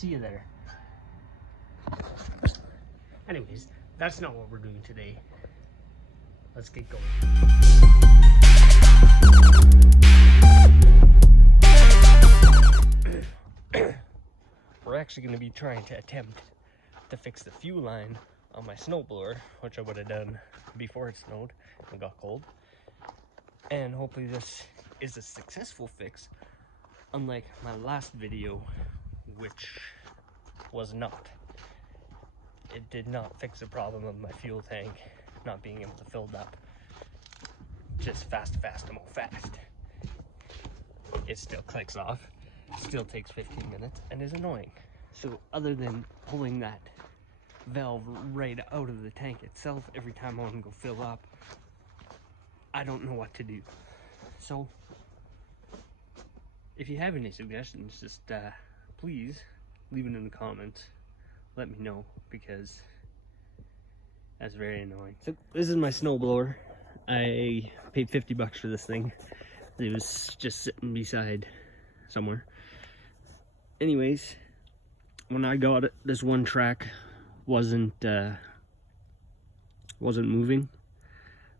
see you there. Anyways, that's not what we're doing today. Let's get going. We're actually going to be trying to attempt to fix the fuel line on my snowblower, which I would have done before it snowed and got cold. And hopefully this is a successful fix, unlike my last video, which was not. It did not fix the problem of my fuel tank not being able to fill it up. Just fast, mo fast. It still clicks off, still takes 15 minutes, and is annoying. So other than pulling that valve right out of the tank itself every time I want to go fill up, I don't know what to do. So if you have any suggestions, just please leave it in the comments. Let me know, because that's very annoying. So this is my snowblower. I paid 50 bucks for this thing. It was just sitting beside somewhere. Anyways, when I got it, this one track wasn't moving.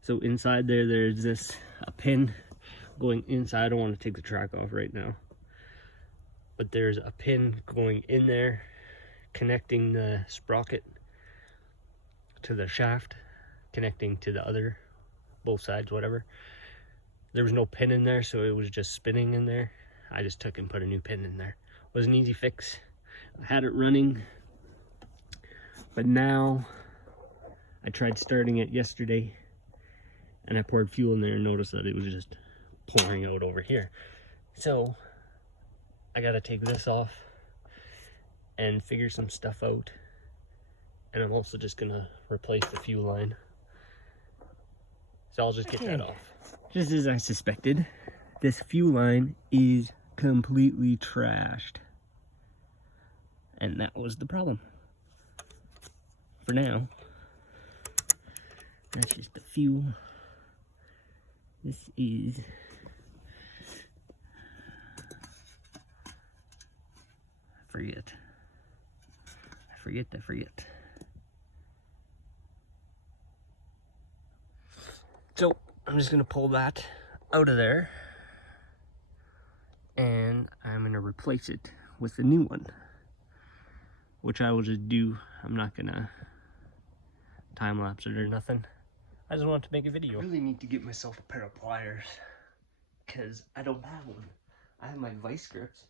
So inside there's a pin going inside. I don't want to take the track off right now, but there's a pin going in there connecting the sprocket to the shaft, connecting to the other, both sides, whatever. There was no pin in there, so it was just spinning in there. I just took and put a new pin in there. It was an easy fix. I had it running, but now I tried starting it yesterday, and I poured fuel in there and noticed that it was just pouring out over here. So I gotta take this off and figure some stuff out. And I'm also just gonna replace the fuel line. So I'll just get that off. Just as I suspected, this fuel line is completely trashed. And that was the problem. For now, that's just the fuel. This is I forget. So I'm just gonna pull that out of there, and I'm gonna replace it with a new one, which I will just do. I'm not gonna time lapse it or nothing. I just wanted to make a video. I really need to get myself a pair of pliers, because I don't have one. I have my vice grips,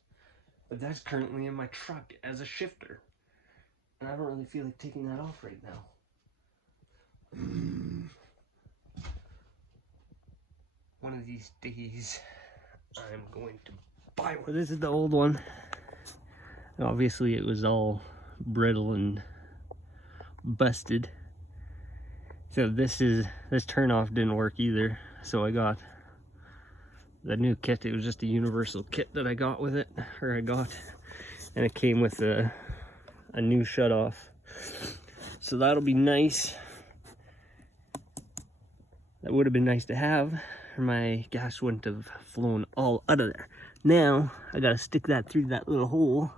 but that's currently in my truck as a shifter, and I don't really feel like taking that off right now. One of these days, I'm going to buy one. So this is the old one. Obviously, it was all brittle and busted. So this turnoff didn't work either. So I got the new kit. It was just a universal kit that I got with it, and it came with a new shutoff. So that'll be nice. That would have been nice to have. My gas wouldn't have flown all out of there. Now I gotta stick that through that little hole.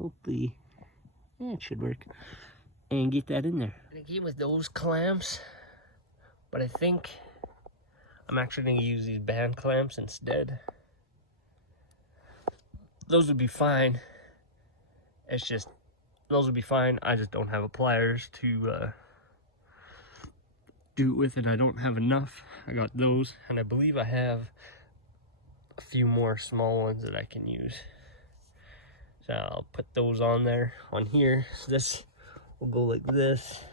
Hopefully, it should work, and get that in there. And it came with those clamps, but I think I'm actually gonna use these band clamps instead. Those would be fine. It's just, those would be fine. I just don't have a pliers to do it with, and I don't have enough. I got those, and I believe I have a few more small ones that I can use. So I'll put those on there, on here. So this will go like this,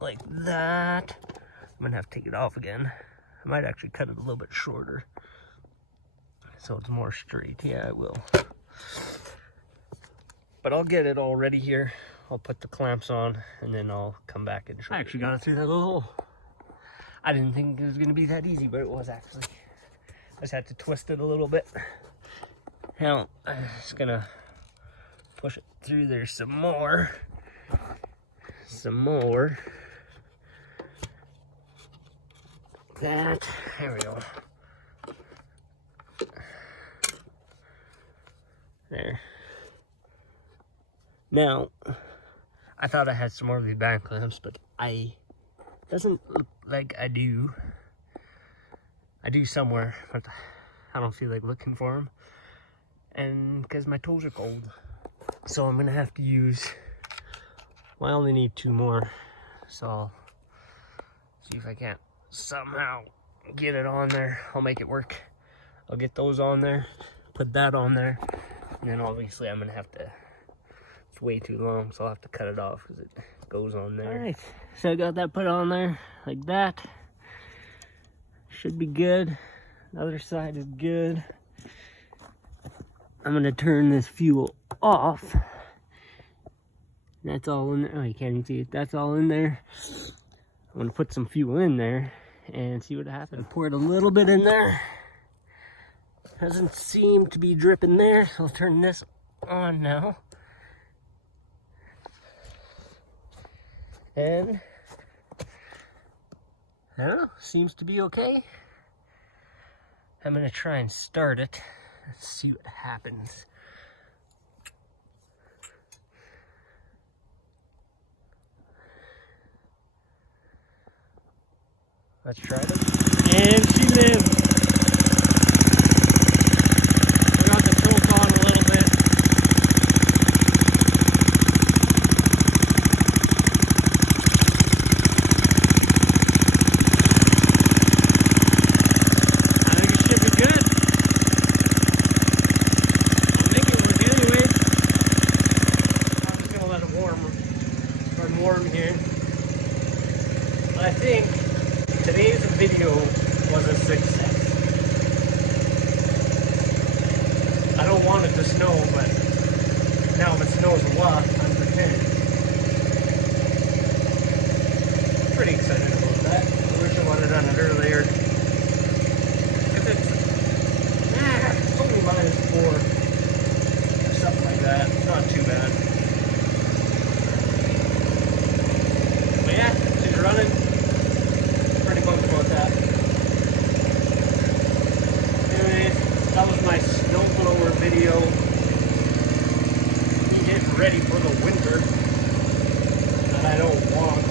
like that. I'm gonna have to take it off again. I might actually cut it a little bit shorter, so it's more straight. Yeah, I will. But I'll get it all ready here. I'll put the clamps on, and then I'll come back and show you. I actually got it through that little hole. I didn't think it was gonna be that easy, but it was actually. I just had to twist it a little bit. Now, I'm just gonna push it through there some more. That, there we go. There. Now, I thought I had some more of these back clamps, but doesn't look like I do. I do somewhere, but I don't feel like looking for them. And because my toes are cold. So I'm gonna have to use, well, I only need 2 more. So I'll see if I can't somehow get it on there. I'll make it work. I'll get those on there, put that on there, and then obviously I'm gonna have to, it's way too long, so I'll have to cut it off because it goes on there. All right, so I got that put on there like that. Should be good. The other side is good. I'm gonna turn this fuel off. That's all in there. Oh, you can't even see it. That's all in there. I'm gonna put some fuel in there and see what happens. Pour it a little bit in there. Doesn't seem to be dripping there. I'll turn this on now. And I don't know, seems to be okay. I'm gonna try and start it and see what happens. Let's try it. And she lives. I got the choke on a little bit. I think it should be good. I'll make it work anyway. I'm just gonna let it run warm here. I think today's video was a success. I don't want it to snow, but now if it snows a lot, I'm prepared. Pretty excited about that. I wish I would have done it earlier. If it's only -4 or something like that, it's not too bad. But yeah, she's running. About that. Anyways, that was my snowblower video. Me getting ready for the winter that I don't want.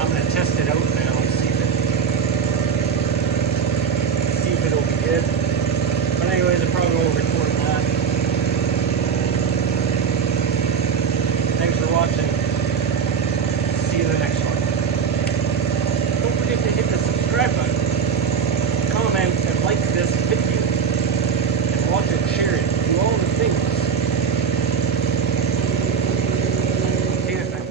I'm gonna test it out now and see if it'll be good. But anyways, I probably won't record that. Thanks for watching. See you in the next one. Don't forget to hit the subscribe button, comment and like this video, and watch it, share it, do all the things. See you next time.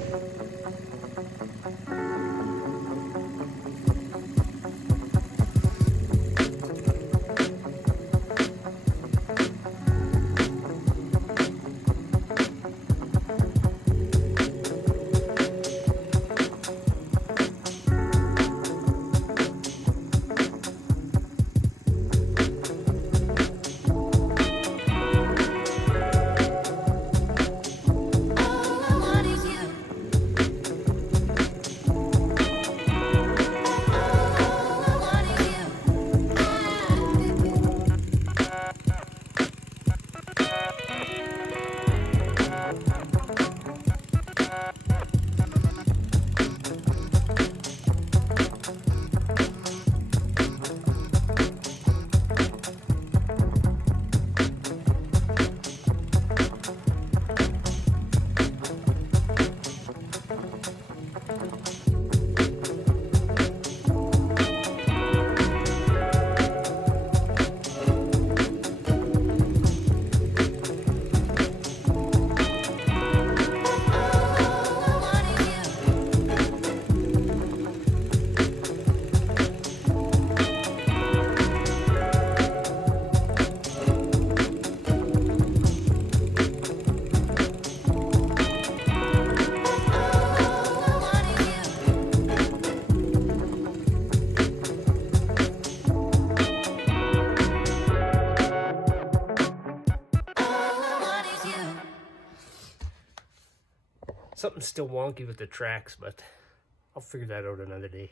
Something's still wonky with the tracks, but I'll figure that out another day.